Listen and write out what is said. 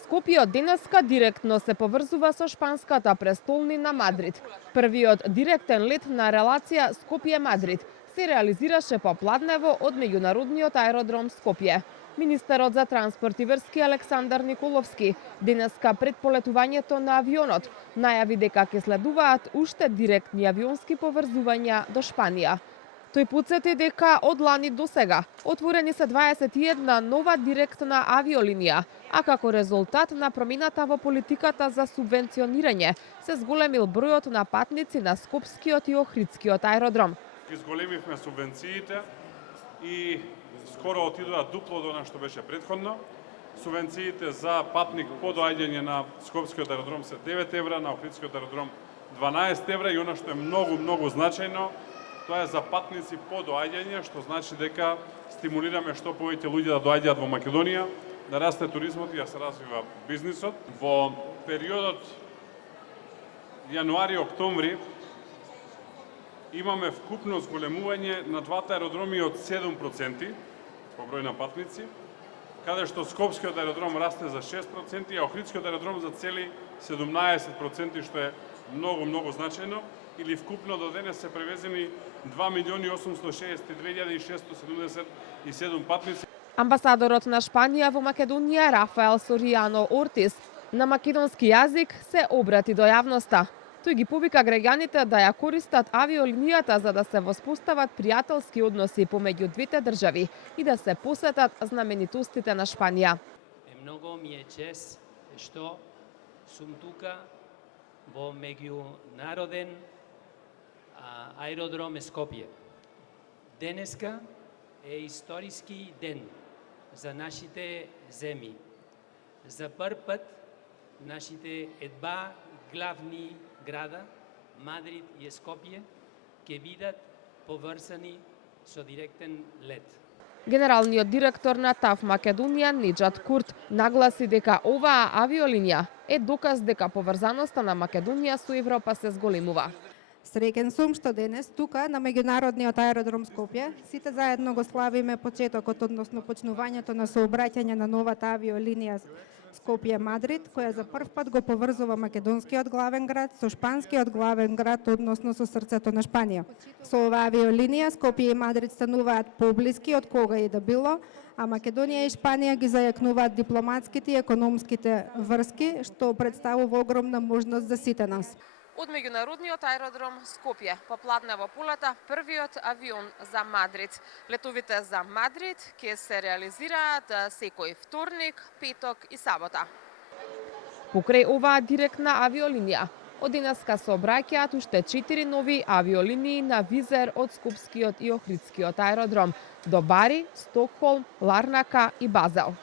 Скопје од денеска директно се поврзува со шпанската престолнина Мадрид. Првиот директен лет на релација Скопје-Мадрид се реализираше попладнево од меѓународниот аеродром Скопје. Министерот за транспорт и врски Александар Николовски денеска пред полетувањето на авионот најави дека ќе следуваат уште директни авионски поврзувања до Шпанија. Тој потсети дека од лани до сега отворени се 21 нова директна авиолинија, а како резултат на промената во политиката за субвенционирање се зголемил бројот на патници на Скопскиот и Охридскиот аеродром. Изголемивме субвенциите и скоро отидоа дупло до она што беше претходно. Субвенциите за патник по доаѓање на Скопскиот аеродром се 9 евра, на Охридскиот аеродром 12 евра и она што е многу значајно, тоа е за патници по доаѓање, што значи дека стимулираме што повеќе луѓе да доаѓаат во Македонија, да расте туризмот и да се развива бизнисот. Во периодот јануари-октомври имаме вкупно зголемување на двата аеродроми од 7% по број на патници, каде што Скопскиот аеродром расте за 6%, а Охридскиот аеродром за цели 17%, што е многу значајно, или вкупно до денес се превезени 2.862.677 патници. Амбасадорот на Шпанија во Македонија Рафаел Соријано Ортис на македонски јазик се обрати до јавноста. Тој ги повика граѓаните да ја користат авиолинијата за да се воспостават пријателски односи помеѓу двете држави и да се посетат знаменитостите на Шпанија. Многу ми е чест што сум тука во меѓународен аеродром Скопје. Денеска е историски ден за нашите земји. За прв пат нашите два главни града, Мадрид и Скопје, ќе бидат поврзани со директен лет. Генералниот директор на ТАВ Македонија Неџат Курт нагласи дека оваа авиолинија е доказ дека поврзаноста на Македонија со Европа се зголемува. Среќен сум што денес тука на меѓународниот аеродром Скопје сите заедно го славиме почетокот, односно почнувањето на сообраќање на новата авиолинија Скопје-Мадрид, која за прв пат го поврзува македонскиот главен град со шпанскиот главен град, односно со срцето на Шпанија. Со оваа авиолинија Скопје и Мадрид стануваат поблиски од кога и да било, а Македонија и Шпанија ги зајакнуваат дипломатските и економските врски, што представува огромна можност за сите нас. Од меѓународниот аеродром Скопје попладнево полета првиот авион за Мадрид. Летовите за Мадрид ќе се реализираат секој вторник, петок и сабота. Покрај оваа директна авиолинија, од денеска се обраќаат уште 4 нови авиолинии на Визер од Скопскиот и Охридскиот аеродром до Бари, Стокхолм, Ларнака и Базел.